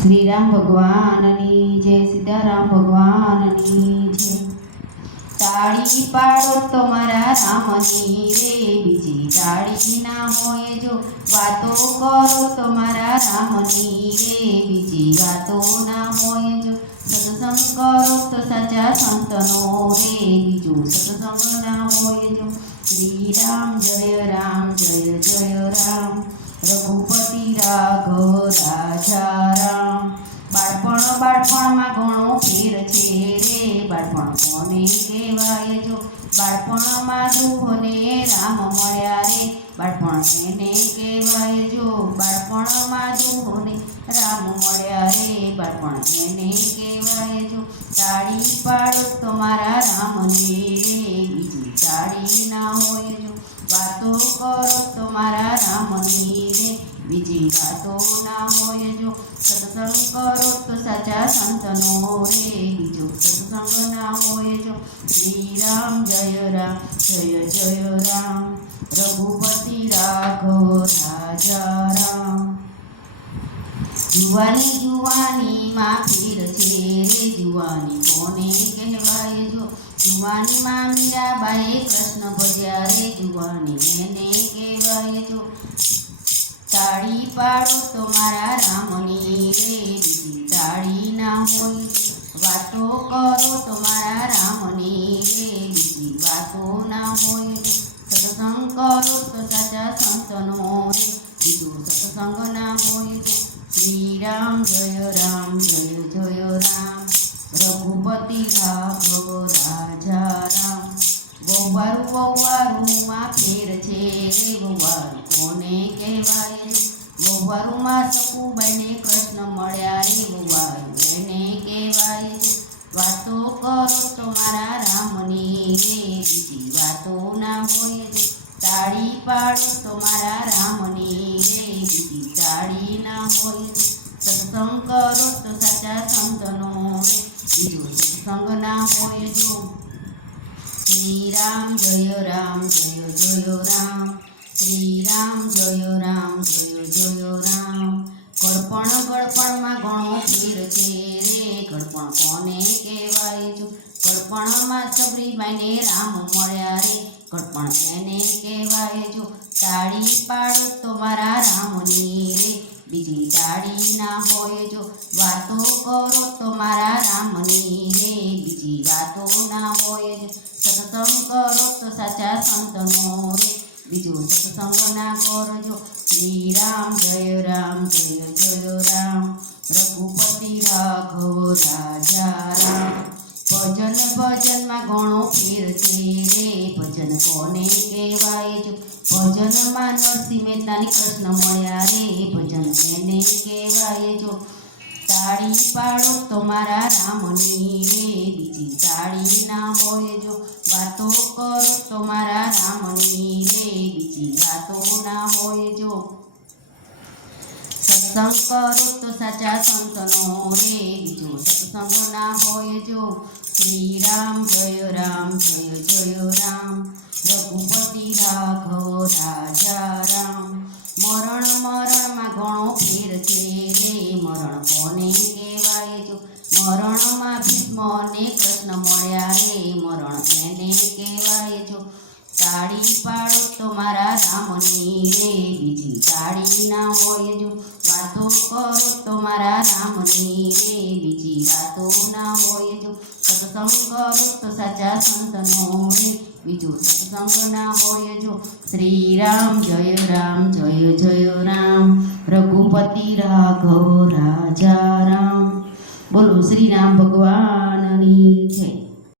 શ્રીરામ ભગવાનની જય, સીતારામ ભગવાનની જય. તાળી પાડો તમારા રામની રે, બીજી તાળી ના હોય જો વાતો કરો તમારા રામની રે, બીજી વાતો ના હોય જો સત્સંગ કરો તો સાચા સંતનો રે, બીજું સત્સંગ ના હોય જો. શ્રી રામ જય રામ, જય જય રામ. રઘુપતિ રાઘવ રાજા રામ બાળપણ બાળપણમાં ઘણો ફેર છે રે. બાળપણ કોને કહેવાય જો? બાળપણમાં ધ્રુવને રામ મળ્યા રે. બાળપણ એને કહેવાય જો? બાળપણમાં ધ્રુવને રામ મળ્યા રે. બાળપણ એને કહેવાય જો? તાળી પાડો તમારા રામને રે. બીજી તાળી ના હોય જો? વાતો કરો તમારા મારા રામની રે બીજી વાતો ના હોય જો સત્સંગ કરો તો સાચા સંતનો રે બીજો સત્સંગ ના હોય જો શ્રી રામ જય રામ જય જય રામ રઘુપતિ રાઘવ રાજા રામ જુવાની જુવાનીમાં ફેર છે રે જુવાની કોને કહેવાય જો જુવાનીમાં મીરાબાઈએ કૃષ્ણ ભજ્યા રે જુવાની એને કહેવાય જો તાળી પાડો તો મારા રામની રે બીજી તાળી ના હોય વાતો કરો તો મારા રામની રે બીજી વાતો ના હોય સત્સંગ કરો તો સાચા સંતનો રે બીજું સત્સંગ ના હોય તો શ્રી રામ જય રામ જય જય રામ રઘુપતિ પાડો તો મારા રામની રે બીજી તાળી ના હોય. સત્સંગ કરો તો સાચા સંતનો રે. બીજો સત્સંગ ના હોય જો. શ્રી રામ જય રામ, જય જય રામ. શ્રી રામ જય રામ, જય જય રામ. ગળપણ ગળપણમાં ઘણો ફેર છે. જો સબરી સબરીબાઈને રામ મળ્યા રે. કડપણ એને કહેવાય, જો તાળી પાડો તો મારા રામની રે. બીજી તાળી ના હોય, જો વાતો કરો તો મારા રામની રે. બીજી વાતો ના હોય, જો સત્સંગ કરો તો સાચા સંતનો રે. બીજો સત્સંગ ના કરજો શ્રી ભજન કોને કહેવાય જો? ભજનમાં નરસિંહ મહેતાની કૃષ્ણ મળ્યા રે. ભજન એને કહેવાય જો? તાળી પાડો તમારા મારા રામની રે. બીજી તાળી ના હોય જો? વાતો કરો તમારા મારા રામની રે. બીજી વાતો ના હોય જો? સત્સંગ કરો તો સાચા સંતનો રે. બીજો સત્સંગ ના હોય જો? શ્રી રામ જય રામ જય જય રામ રઘુપતિ રાઘવ રાજા રામ મરણ મરણમાં ઘણો ફેર છે રે મરણ કોને કહેવાય જો મરણમાં ભીષ્મ ને કૃષ્ણ મળ્યા રે મરણ એને કહેવાય જો તાળી પાડો તો મારા રામની રે ના હોય જો વાતો કરો તો મારા રામની રે, બીજી વાતો ના હોય જો સત્સંગ કરો તો સાચા સંતનો રે, બીજું સત્સંગ ના હોય જો શ્રી રામ જય રામ, જય જય રામ, રઘુપતિ રાઘવ, રાજા રામ, બોલો શ્રી રામ ભગવાનની જય.